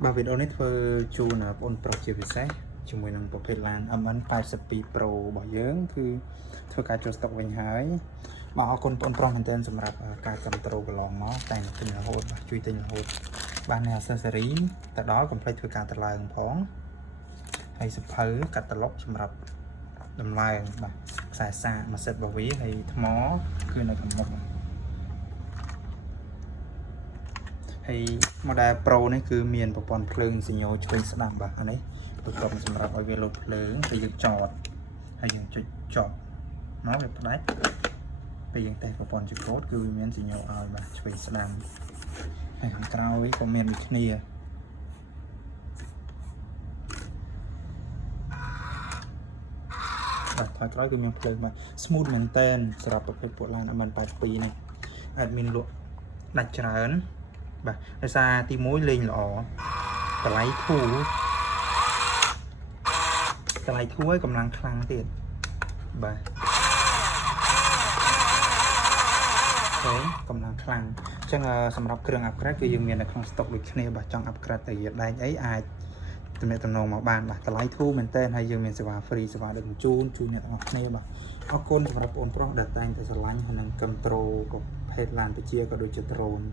Bà video này thơ chu là ôn pro chia với xe chúng mình năng bộ phê lan âm ấn 82 Pro bỏ dưỡngคือធ្វើការចូលស្តុកវិញហើយបាទអរគុណបងប្រុសមែនទែនសម្រាប់ការគ្រប់គ្រងកន្លងមកតែទិញរហូតបាទជួយទិញរហូតបាននៅ accessory ទៅដល់ complete ធ្វើការតម្លើងផងហើយសភៅកាតាឡុកសម្រាប់តម្លើងបាទខ្សែសាកមួយសិតរបស់វាហើយថ្មគឺនៅខាងមុខហើយ model Pro នេះគឺមានប្រព័ន្ធភ្លើងសញ្ញោឆ្វេងស្ដាំបាទអានេះប្រកបសម្រាប់ឲ្យវាលុបភ្លើងពេលយើងចតហើយយើងចុចចប់មកវាផ្ដាច់ពេលយើងតេស្តប្រព័ន្ធជាកូដគឺវាមានសញ្ញោឲ្យបាទឆ្វេងស្ដាំហើយខាងក្រោយក៏មានដូចគ្នាបាទថយក្រោយគឺមានភ្លើងបាទ smooth មែនតើសម្រាប់ប្រភេទពួកឡាន M82 នេះអត់មានលក់ដាច់ច្រើនបាទដោយសារទី1លេងល្អតម្លៃធូរឲ្យកម្លាំងខ្លាំងទៀតបាទអូកម្លាំងខ្លាំងអញ្ចឹងសម្រាប់គ្រឿង upgrade គឺយើងមាននៅក្នុង stock ដូចគ្នាបាទចង់ upgrade ទៅយាដែកអីអាចទំនាក់ទំនងមកបានបាទតម្លៃធូរមែនតើហើយយើងមានសេវា free សេវាដឹកជញ្ជូនជួយអ្នកទាំងអស់គ្នាបាទអរគុណសម្រាប់បងប្រុសដែលតែងតែស្រឡាញ់និងគ្រប់គ្រងប្រភេទឡានពជាក៏ដូចជា drone